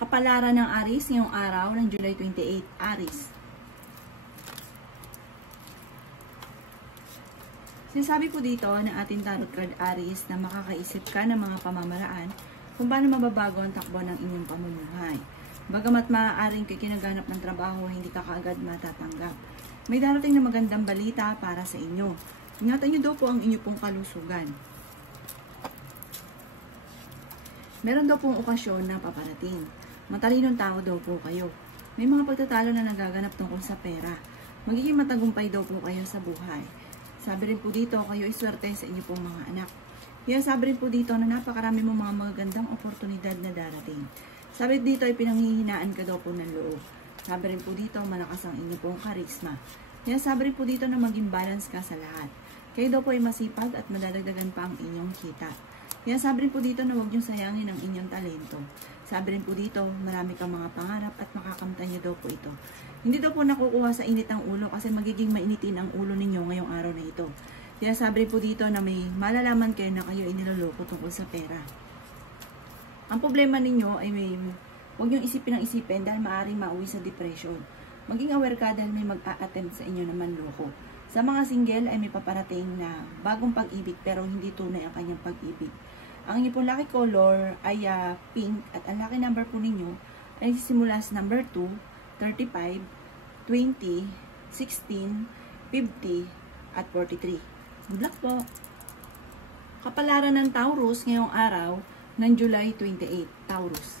Kapalaran ng Aries ngayong araw ng July 28, Aries. Sinasabi po dito ng ating tarot card Aries na makakaisip ka ng mga pamamaraan kung paano mababago ang takbo ng inyong pamumuhay. Bagamat maaaring kikinaganap ng trabaho, hindi ka kaagad matatanggap. May darating na magandang balita para sa inyo. Ingatan niyo daw po ang inyong pong kalusugan. Meron daw pong okasyon na paparating. Matalinong tao daw po kayo. May mga pagtatalo na nagaganap tungkol sa pera. Magiging matagumpay daw po kayo sa buhay. Sabi rin po dito, kayo ay swerte sa inyo pong mga anak. Kaya sabi rin po dito na napakarami mong mga magagandang oportunidad na darating. Sabi dito ay pinanghihinaan ka daw po ng loob. Sabi rin po dito, malakas ang inyo pong karisma. Kaya sabi rin po dito na maging balance ka sa lahat. Kayo daw po ay masipag at madadagdagan pa ang inyong kita. Kaya sabi rin po dito na huwag niyong sayangin ang inyong talento. Sabi rin po dito, marami kang mga pangarap at makakamtan niyo daw po ito. Hindi daw po nakukuha sa init ang ulo kasi magiging mainitin ang ulo ninyo ngayong araw na ito. Kaya sabi rin po dito na may malalaman kayo na kayo ay niloloko tungkol sa pera. Ang problema ninyo ay huwag niyong isipin ang isipin dahil maaaring mauwi sa depression. Maging aware ka dahil may mag-a-attempt sa inyo na manloko. Sa mga single ay may paparating na bagong pag-ibig pero hindi tunay ang kanyang pag-ibig. Ang inyong pong lucky color ay pink at ang lucky number po ninyo ay simula sa number 2, 35, 20, 16, 50, at 43. Good luck po! Kapalaran ng Taurus ngayong araw ng July 28, Taurus.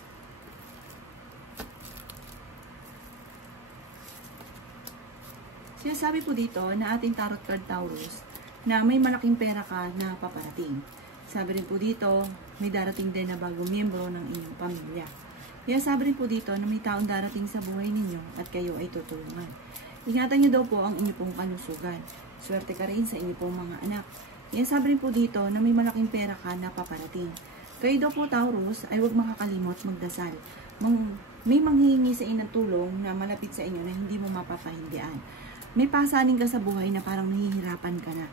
Sinasabi po dito na ating tarot card Taurus na may malaking pera ka na paparating. Sabi rin po dito, may darating din na bagong miyembro ng inyong pamilya. Kaya sabi rin po dito na may taong darating sa buhay ninyo at kayo ay tutulungan. Ingatan niyo daw po ang inyong pong kalusugan. Swerte ka rin sa inyong pong mga anak. Kaya sabi rin po dito na may malaking pera ka na paparating. Kayo daw po Taurus ay huwag makakalimot magdasal. May manghihingi sa inyo ng tulong na malapit sa inyo na hindi mo mapapahindian. May pasanin ka sa buhay na parang nahihirapan ka na.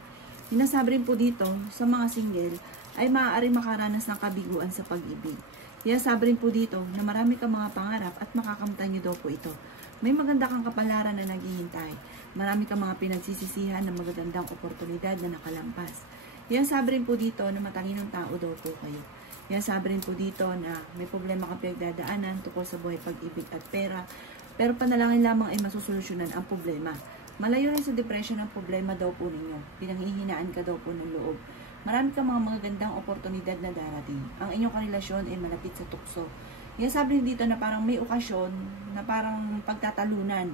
Sinasabi rin po dito sa mga single ay maaaring makaranas ng kabiguan sa pag-ibig. Kaya sabi rin po dito na marami kang mga pangarap at makakamtan niyo daw po ito. May maganda kang kapalaran na naghihintay. Marami kang mga pinagsisisihan na magagandang oportunidad na nakalampas. Kaya sabi rin po dito na matalinong tao daw po kayo. Kaya sabi rin po dito na may problema kang pinagdadaanan tungkol sa buhay, pag-ibig at pera. Pero panalangin lamang ay masusolusyonan ang problema. Malayo rin sa depression ang problema daw po ninyo. Pinanghihinaan ka daw po ng loob. Marami kang mga magagandang oportunidad na darating. Ang inyong karelasyon ay malapit sa tukso. Kaya sabi dito na parang may okasyon na parang pagtatalunan.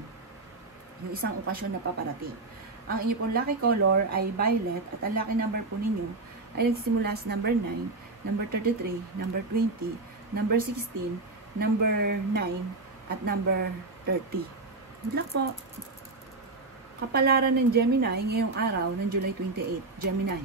Yung isang okasyon na paparating. Ang inyong pong lucky color ay violet at ang lucky number po ninyo ay nagsisimula sa number 9, number 33, number 20, number 16, number 9, at number 30. Good luck po! Kapalaran ng Gemini ngayong araw ng July 28, Gemini.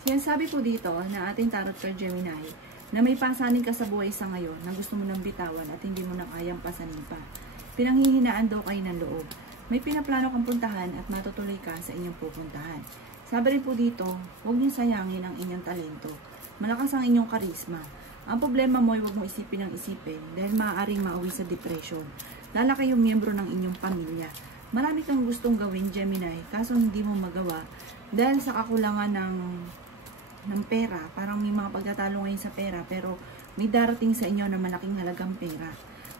Sinasabi po dito na ating tarot card Gemini na may pasanin ka sa buhay sa ngayon na gusto mo nang bitawan at hindi mo na kayang pasanin pa. Pinanghihinaan daw kayo ng loob. May pinaplano kang puntahan at matutuloy ka sa inyong pupuntahan. Sabi rin po dito, huwag niyo sayangin ang inyong talento. Malakas ang inyong karisma. Ang problema mo ay huwag mo isipin ang isipin dahil maaaring mauwi sa depression. Lala kayong miyembro ng inyong pamilya. Marami kang gustong gawin, Gemini, kaso hindi mo magawa dahil sa kakulangan ng pera. Parang may mga pagtatalo ngayon sa pera pero may darating sa inyo na malaking halagang pera.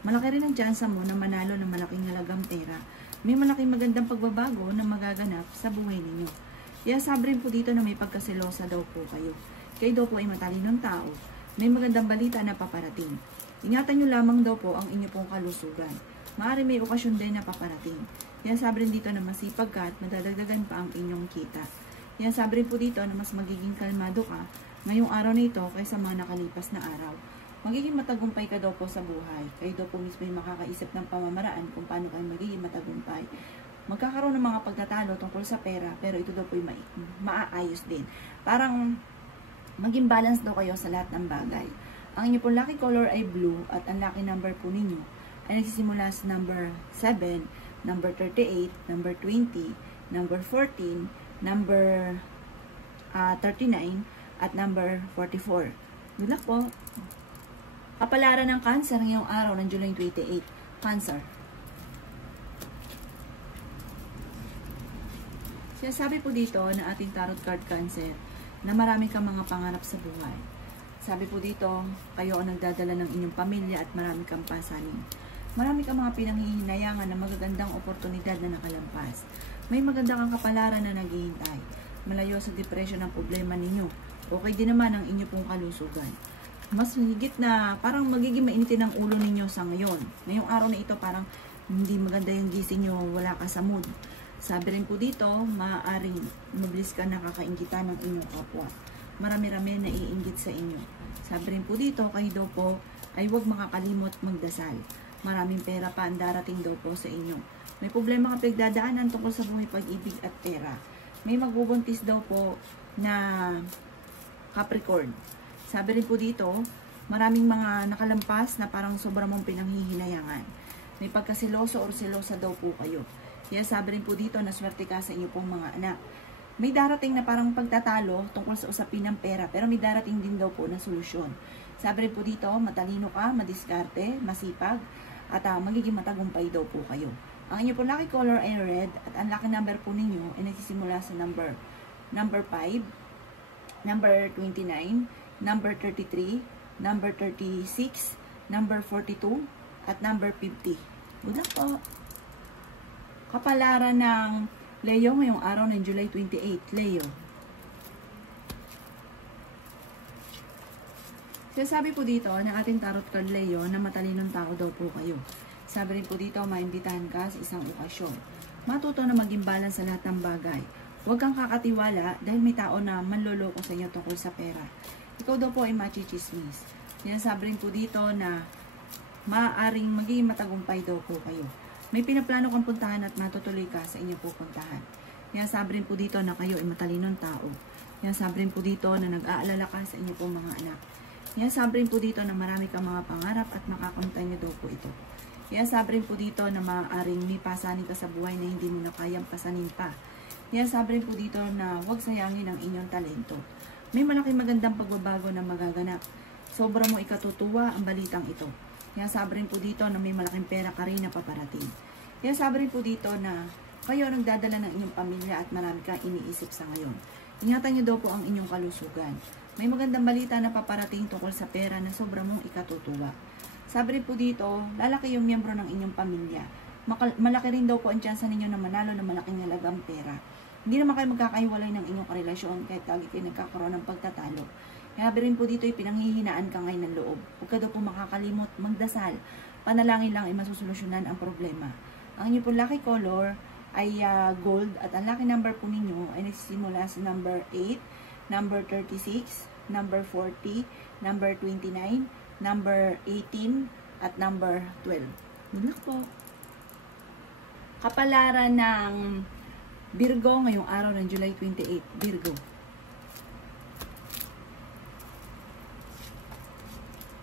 Malaki rin ang tsansa mo na manalo ng malaking halagang pera. May malaking magandang pagbabago na magaganap sa buhay ninyo. Kaya sabi rin po dito na may pagkaselosa daw po kayo. Kayo daw po ay matalinong tao. May magandang balita na paparating. Ingatan nyo lamang daw po ang inyo pong kalusugan. Maaari may okasyon din na paparating. Kaya sabi rin dito na masipag ka at madadagdagan pa ang inyong kita. Kaya sabi rin po dito na mas magiging kalmado ka ngayong araw na ito kaysa mga nakalipas na araw. Magiging matagumpay ka daw po sa buhay. Kayo daw po mismo yung makakaisip ng pamamaraan kung paano kayo magiging matagumpay. Magkakaroon ng mga pagtatalo tungkol sa pera pero ito daw po yung maaayos din. Parang maging balance daw kayo sa lahat ng bagay. Ang inyo pong lucky color ay blue at ang lucky number po ninyo ay nagsisimula sa number 7, number 38, number 20, number 14, number 39, at number 44. Good luck po. Kapalaran ng Cancer ngayong araw ng July 28. Cancer. Sabi po dito na ating tarot card Cancer na marami kang mga pangarap sa buhay. Sabi po dito, kayo ang nagdadala ng inyong pamilya at marami kang pasanin. Marami kang mga pinanghihinayangan na magagandang oportunidad na nakalampas. May maganda kang kapalaran na naghihintay. Malayo sa depression ang problema ninyo. Okay din naman ang inyo pong kalusugan. Mas higit na parang magiging mainitin ang ulo ninyo sa ngayon. Ngayong araw na ito parang hindi maganda yung gising nyo, wala ka sa mood. Sabi rin po dito, maaaring mabilis ka nakakainggitan ng inyong kapwa. Marami-rami na iinggit sa inyo. Sabi rin po dito, kayo daw po ay huwag makakalimot magdasal. Maraming pera pa ang darating daw po sa inyo. May problema kang pagdadaanan tungkol sa buhay, pag-ibig at pera. May magbubuntis daw po na Capricorn. Sabi rin po dito, maraming mga nakalampas na parang sobrang mong pinanghihinayangan. May pagkasiloso or silosa daw po kayo. Kaya sabi rin po dito na swerte ka sa iyo pong mga anak. May darating na parang pagtatalo tungkol sa usapin ng pera, pero may darating din daw po na solusyon. Sabi rin po dito, matalino ka, madiskarte, masipag, at magiging matagumpay daw po kayo. Ang inyo po lucky color ay red, at ang lucky number po ninyo ay nagsisimula sa number 5, number 29, number 33, number 36, number 42, at number 50. Good luck po. Kapalaran ng Leo ngayong araw ng July 28. Leo. Sabi po dito ng ating tarot card Leo na matalinong tao daw po kayo. Sabi rin po dito, maimbitahan ka sa isang okasyon. Matuto na maging balance sa lahat ng bagay. Huwag kang kakatiwala dahil may tao na manloloko sa inyo tungkol sa pera. Ikaw daw po ay machichismis. Sabi rin po dito na maaaring magiging matagumpay daw po kayo. May pinaplano kang puntahan at matutuloy ka sa inyong pupuntahan. Sabi rin po dito na kayo ay matalinong tao. Sabi rin po dito na nag-aalala ka sa inyong pong mga anak. Sabi rin po dito na marami kang mga pangarap at makakamtan niyo daw po ito. Sabi rin po dito na maaaring may pasanin ka sa buhay na hindi mo na kayang pasanin pa. Sabi rin po dito na huwag sayangin ang inyong talento. May malaking magandang pagbabago na magaganap. Sobra mo ikatutuwa ang balitang ito. Sabi rin po dito na may malaking pera ka rin na paparating. Sabi rin po dito na kayo ang nagdadala ng inyong pamilya at marami kang iniisip sa ngayon. Ingatan niyo daw po ang inyong kalusugan. May magandang balita na paparating tungkol sa pera na sobra mong ikatutuwa. Sabi rin po dito, lalaki yung miyembro ng inyong pamilya. Malaki rin daw po ang tsansa ninyo na manalo ng malaking halagang pera. Hindi naman kayo magkakaiwalay ng inyong karelasyon kahit lagi kayo nagkakaroon ng pagtatalo. Sabi rin po dito ay pinanghihinaan ka ngayon ng loob. Huwag ka daw po makakalimot, magdasal. Panalangin lang ay masusolusyonan ang problema. Ang inyo po lucky color ay gold at ang lucky number po ninyo ay nagsisimula sa number 8, number 36, number 40, number 29, number 18, at number 12. Good luck po. Kapalaran ng Virgo ngayong araw ng July 28. Virgo.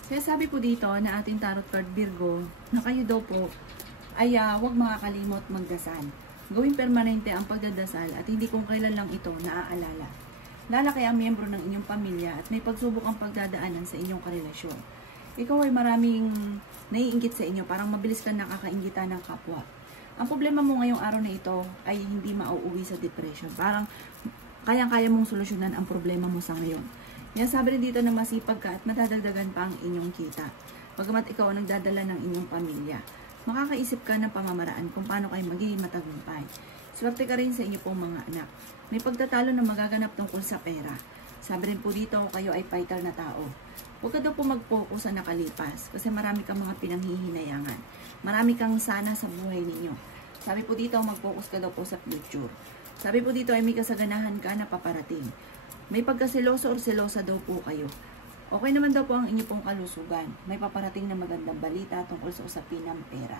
Sabi po dito na ating tarot card Virgo na kayo daw po ay huwag makakalimot magdasal. Gawing permanente ang pagdadasal at hindi kung kailan lang ito naaalala. Lalaki ang miyembro ng inyong pamilya at may pagsubok ang pagdadaanan sa inyong karelasyon. Ikaw ay maraming naiinggit sa inyo, parang mabilis ka nakakainggitan ng kapwa. Ang problema mo ngayong araw na ito ay hindi mauuwi sa depression. Parang kayang-kaya mong solusyonan ang problema mo sa ngayon. Sabi rin dito na masipag ka at matadagdagan pa ang inyong kita. Bagamat ikaw ang nagdadala ng inyong pamilya, makakaisip ka ng pamamaraan kung paano kayo magiging matagumpay. Swerte ka rin sa inyo pong mga anak. May pagtatalo na magaganap tungkol sa pera. Sabi rin po dito, kayo ay fighter na tao. Huwag ka daw po mag-focus sa nakalipas kasi marami kang mga pinanghihinayangan. Marami kang sana sa buhay ninyo. Sabi po dito, mag-focus ka daw po sa future. Sabi po dito ay may kasaganahan ka na paparating. May pagkasiloso or silosa daw po kayo. Okay naman daw po ang inyo pong kalusugan. May paparating na magandang balita tungkol sa usapin ng pera.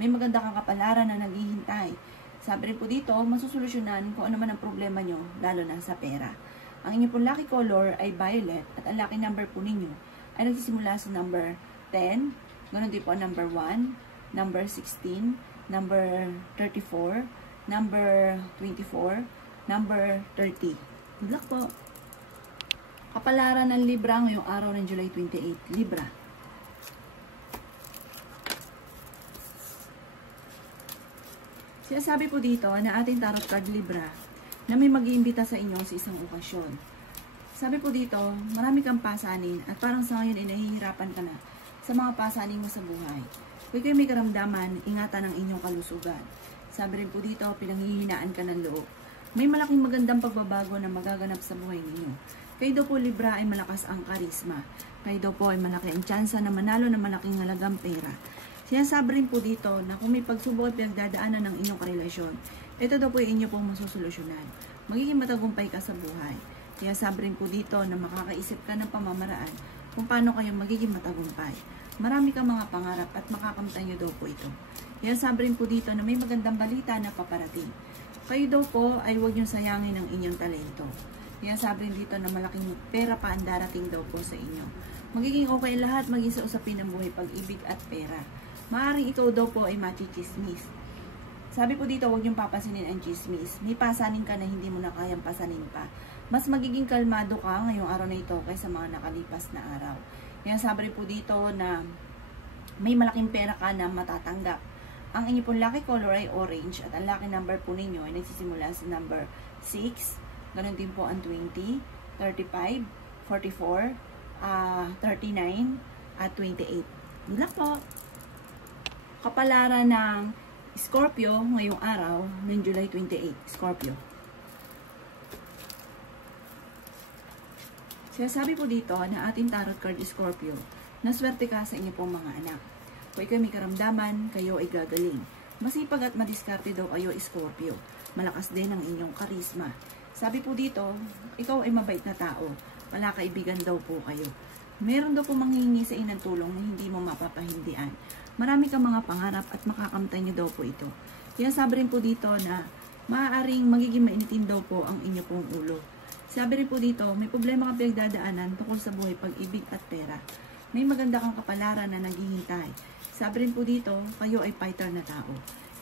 May maganda kang kapalaran na naghihintay. Sabi rin po dito, masusolusyonan kung ano man ang problema nyo, lalo na sa pera. Ang inyo pong lucky color ay violet at ang lucky number po ninyo ay nagsisimula sa number 10, ganoon din po number 1, number 16, number 34, number 24, number 30. Good luck po. Kapalaran ng Libra ngayong araw ng July 28. Libra. Sinasabi po dito na ating tarot card Libra na may mag-iimbita sa inyo sa isang okasyon. Sabi po dito, marami kang pasanin at parang sa ngayon ay nahihirapan ka na sa mga pasanin mo sa buhay. Kung kayo may karamdaman, ingatan ang inyong kalusugan. Sabi rin po dito, pinanghihinaan ka ng loob. May malaking magandang pagbabago na magaganap sa buhay ninyo. Kayo daw po Libra ay malakas ang karisma. Kayo daw po ay malaki ang tsansa na manalo ng malaking halagang pera. Sinasabi rin po dito na kung may pagsubok at pinagdadaanan ng inyong karelasyon, ito daw po ay inyo pong masusolusyonan. Magiging matagumpay ka sa buhay. Kaya sabi rin po dito na makakaisip ka ng pamamaraan kung paano kayo magiging matagumpay. Marami kang mga pangarap at makakamtan nyo daw po ito. Kaya sabi rin po dito na may magandang balita na paparating. Kayo daw po ay huwag nyo sayangin ang inyong talento. Kaya sabi rin dito na malaking pera pa ang darating daw po sa inyo. Magiging okay lahat maging sa usapin ng buhay, pag-ibig at pera. Maaaring ikaw daw po ay machichismis. Sabi po dito, huwag niyong papasinin ang chismis. May pasanin ka na hindi mo na kayang pasanin pa. Mas magiging kalmado ka ngayong araw na ito kaysa mga nakalipas na araw. Kaya sabi rin po dito na may malaking pera ka na matatanggap. Ang inyo pong lucky color ay orange at ang lucky number po ninyo ay nagsisimula sa number 6. Ganon din po ang 20, 35, 44, 39, at 28. Good luck po! Kapalaran ng Scorpio ngayong araw ng July 28. Scorpio. Sinasabi po dito na ating tarot card Scorpio na swerte ka sa inyo pong mga anak. Kung ikaw may karamdaman, kayo ay gagaling. Masipag at madiskarte daw kayo Scorpio. Malakas din ang inyong karisma. Sabi po dito, ikaw ay mabait na tao. Wala kaibigan daw po kayo. Meron daw po manghihingi sa inang tulong na hindi mo mapapahindian. Marami kang mga pangarap at makakamtan nyo daw po ito. Kaya sabi rin po dito na maaaring magiging mainitin daw po ang inyo pong ulo. Sabi rin po dito, may problema kang pinagdadaanan tungkol sa buhay, pag-ibig at pera. May maganda kang kapalaran na naghihintay. Sabi rin po dito, kayo ay fighter na tao.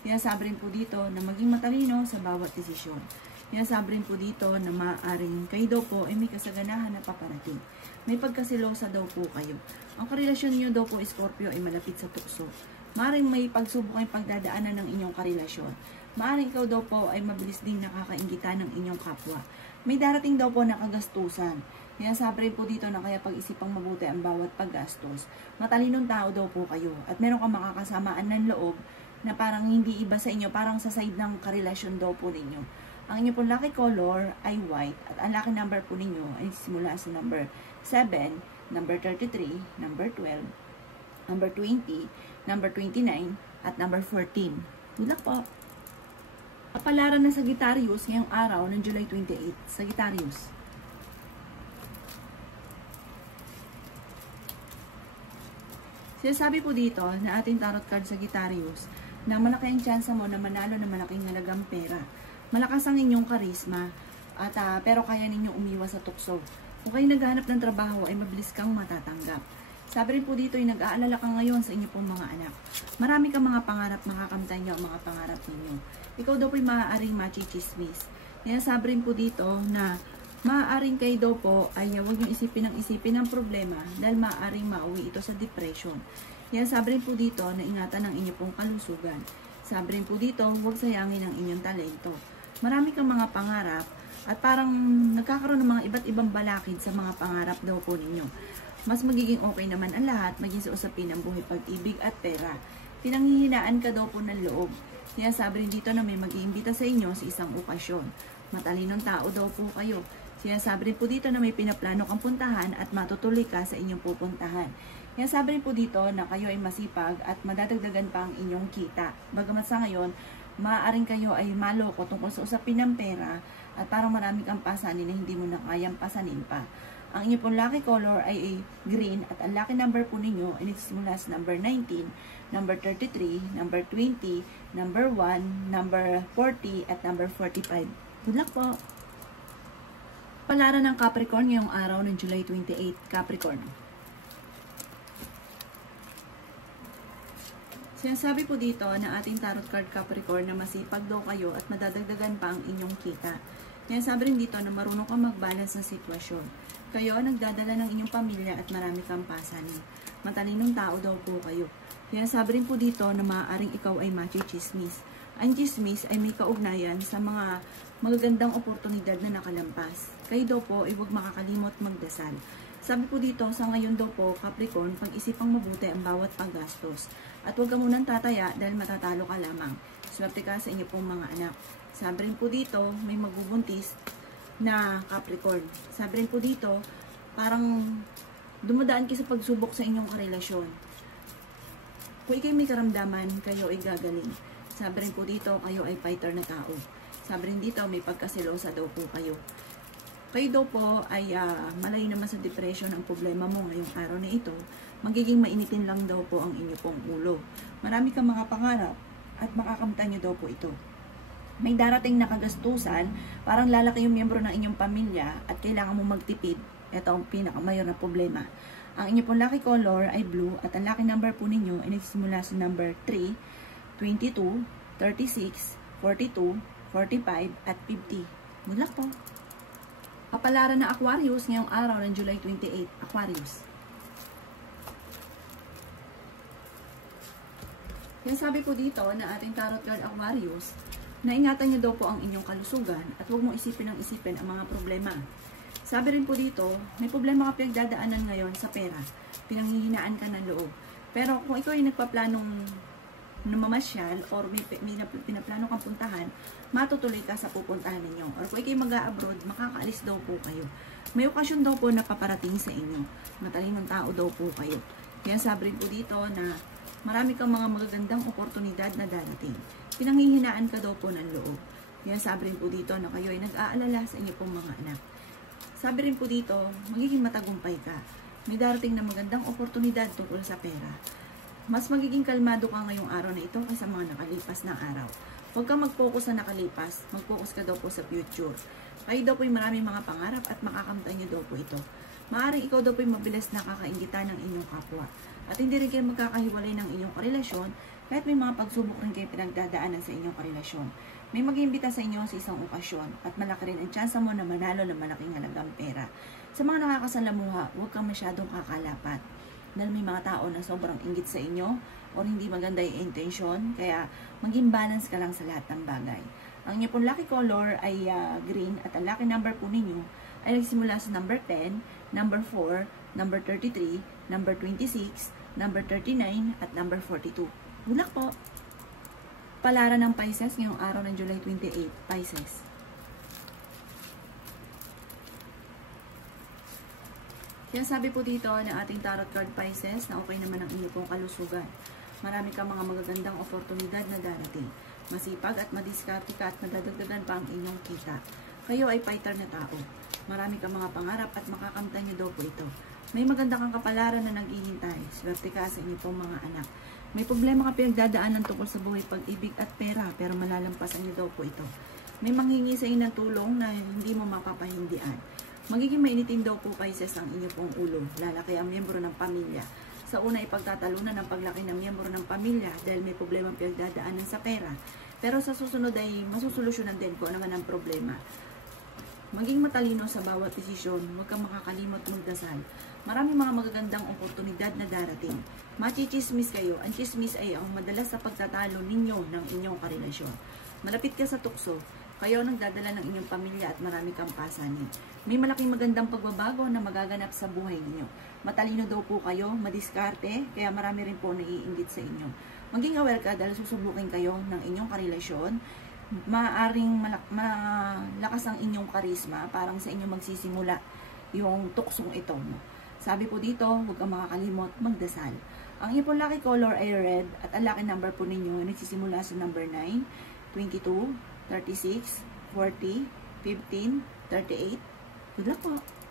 Kaya sabi rin po dito na maging matalino sa bawat desisyon. Kaya sabi rin po dito na maaaring kayo daw po ay may kasaganahan na paparating. May pagkasilosa daw po kayo. Ang karelasyon niyo daw po Scorpio ay malapit sa tukso. Maaaring may pagsubok ay pagdadaanan ng inyong karelasyon. Maaaring ikaw daw po ay mabilis ding nakakainggitan ng inyong kapwa. May darating daw po na kagastusan. Kaya sabi rin po dito na kaya pag-isipang mabuti ang bawat paggastos. Matalinong tao daw po kayo. At meron kang makakasamaan ng loob na parang hindi iba sa inyo. Parang sa side ng karelasyon daw po ninyo. Ang inyo pong lucky color ay white. At ang lucky number po ninyo ay simula sa number 7, number 33, number 12, number 20, number 29, at number 14. Good luck po! Kapalaran ng Sagittarius ngayong araw ng July 28. Sagittarius. Sinasabi po dito na ating tarot card Sagittarius na malaki ang tsansa mo na manalo ng malaking halagang pera. Malakas ang inyong karisma at pero kaya ninyong umiwas sa tukso. Kung kayo naghahanap ng trabaho ay mabilis kang matatanggap. Sabi rin po dito ay nag-aalala ka ngayon sa inyo pong mga anak. Marami kang mga pangarap, makakamtan nyo ang mga pangarap ninyo. Ikaw daw po ay maaaring machichismis. Kaya sabi rin po dito na maaaring kayo daw po ay huwag yung isipin ng problema dahil maaaring mauwi ito sa depression. Kaya sabi rin po dito na ingatan ang inyo pong kalusugan. Sabi rin po dito huwag sayangin ang inyong talento. Marami kang mga pangarap at parang nagkakaroon ng mga iba't ibang balakid sa mga pangarap daw po ninyo. Mas magiging okay naman ang lahat, maging sa usapin ng buhay, pag-ibig at pera. Pinanghihinaan ka daw po ng loob. Kaya sabi rin dito na may mag-iimbita sa inyo sa isang okasyon. Matalinong tao daw po kayo. Kaya sabi rin po dito na may pinaplano kang puntahan at matutuloy ka sa inyong pupuntahan. Kaya sabi rin po dito na kayo ay masipag at madadagdagan pa ang inyong kita. Bagamat sa ngayon, maaaring kayo ay maloko tungkol sa usapin ng pera at parang marami kang pasanin na hindi mo na kayang pasanin pa. Ang inyo pong lucky color ay green at ang lucky number po ninyo ay nagsisimula sa number 19, number 33, number 20, number 1, number 40, at number 45. Good luck po! Palaran ng Capricorn ngayong araw ng July 28, Capricorn. Sinasabi po dito na ating tarot card Capricorn na masipag daw kayo at madadagdagan pa ang inyong kita. Kaya sabi rin dito na marunong kang mag-balance ng sitwasyon. Kayo nagdadala ng inyong pamilya at marami kang pasanin. Matalinong tao daw po kayo. Kaya sabi rin po dito na maaaring ikaw ay machichismis. Ang chismis ay may kaugnayan sa mga magagandang oportunidad na nakalampas. Kayo daw po ay huwag makakalimot magdasal. Sabi po dito, sa ngayon daw po, Capricorn, pag-isipang mabuti ang bawat paggastos. At huwag ka munang tataya dahil matatalo ka lamang. Swerte ka sa inyo pong mga anak. Sabi rin po dito, may magbubuntis na Capricorn. Sabi rin po dito, parang dumadaan kayo sa pagsubok sa inyong karelasyon. Kung ikay may karamdaman, kayo ay gagaling. Sabi rin po dito, kayo ay fighter na tao. Sabi rin dito, may pagkaselosa daw po kayo. Kayo daw po ay malayo naman sa depression ang problema mo ngayong araw na ito. Magiging mainitin lang daw po ang inyo pong ulo. Marami kang mga pangarap at makakamtan nyo daw po ito. May darating na kagastusan, parang lalaki yung miyembro ng inyong pamilya at kailangan mo magtipid. Ito ang pinakamayor na problema. Ang inyo pong lucky color ay blue at ang lucky number po ninyo ay nagsisimula sa number 3, 22, 36, 42, 45 at 50. Good luck po! Kapalaran na Aquarius ngayong araw ng July 28, Aquarius. Yan sabi po dito na ating tarot card Aquarius, na ingatan niyo daw po ang inyong kalusugan at huwag mong isipin ang mga problema. Sabi rin po dito, may problema ka pinagdadaanan ngayon sa pera. Pinanghihinaan ka ng loob. Pero kung ikaw ay nagpaplanong mamasyal or may pinaplano kang puntahan, matutuloy ka sa pupuntahan ninyo. Or kung ikay mag-a-abroad, makakaalis daw po kayo. May okasyon daw po na paparating sa inyo. Matalinong tao daw po kayo. Kaya sabi rin po dito na marami kang mga magagandang oportunidad na darating. Pinanghihinaan ka daw po ng loob. Kaya sabi rin po dito na kayo ay nag-aalala sa inyo pong mga anak. Sabi rin po dito, magiging matagumpay ka. May darating na magandang oportunidad tungkol sa pera. Mas magiging kalmado ka ngayong araw na ito kaysa mga nakalipas na araw. Huwag kang mag-focus sa nakalipas, mag-focus ka daw po sa future. Kayo daw po ay maraming mga pangarap at makakamtan nyo daw po ito. Maaaring ikaw daw po ay mabilis nakakaingitan ng inyong kapwa. At hindi rin kayo magkakahiwalay ng inyong karelasyon kahit may mga pagsubok rin kayo pinagdadaanan sa inyong karelasyon. May mag-iimbita sa inyo sa isang okasyon at malaki rin ang tsansa mo na manalo ng malaking halagang pera. Sa mga nakakasalamuha, huwag kang masyadong kakalapat. Dahil may mga tao na sobrang inggit sa inyo o hindi maganda yung intention, kaya maging balance ka lang sa lahat ng bagay. Ang inyo pong lucky color ay green at ang lucky number po ninyo ay nagsimula sa number 10, number 4, number 33, number 26, number 39 at number 42. Good luck po! Palara ng Pisces ngayong araw ng July 28, Pisces. Kaya sabi po dito ng ating tarot card Pisces na okay naman ang inyong pong kalusugan. Marami kang mga magagandang oportunidad na darating. Masipag at madiskarte ka at madadagdagan pa ang inyong kita. Kayo ay fighter na tao. Marami kang mga pangarap at makakamtan niyo daw po ito. May maganda kang kapalaran na naghihintay. Swerte ka sa inyong pong mga anak. May problema ka pinagdadaanan tungkol sa buhay, pag-ibig at pera pero malalampasan niyo daw po ito. May manghingi sa inyo ng tulong na hindi mo mapapahindian. Magiging mainitin daw po Pisces ang inyo pong ulo, lalaki ang miyembro ng pamilya. Sa una, ipagtatalunan ng paglaki ng miyembro ng pamilya dahil may problemang pinagdadaanan sa pera. Pero sa susunod ay masusolusyonan din kung ano man ang problema. Maging matalino sa bawat desisyon, huwag kang makakalimot magdasal. Maraming mga magagandang oportunidad na darating. Machichismis kayo. Ang chismis ay ang madalas sa pagtatalo ninyo ng inyong karelasyon. Malapit ka sa tukso. Kayo nagdadala ng inyong pamilya at marami kang pasanin. May malaking magandang pagbabago na magaganap sa buhay ninyo. Matalino daw po kayo, madiskarte, kaya marami rin po naiinggit sa inyo. Maging aware ka dahil susubukin kayo ng inyong karelasyon. Maaaring malakas ang inyong karisma, parang sa inyo magsisimula yung tuksong ito. Sabi po dito, huwag kang makakalimot, magdasal. Ang inyong po lucky color ay red at ang lucky number po ninyo nagsisimula sa number 9, 22, 36, 40, 15, 38. Good luck po!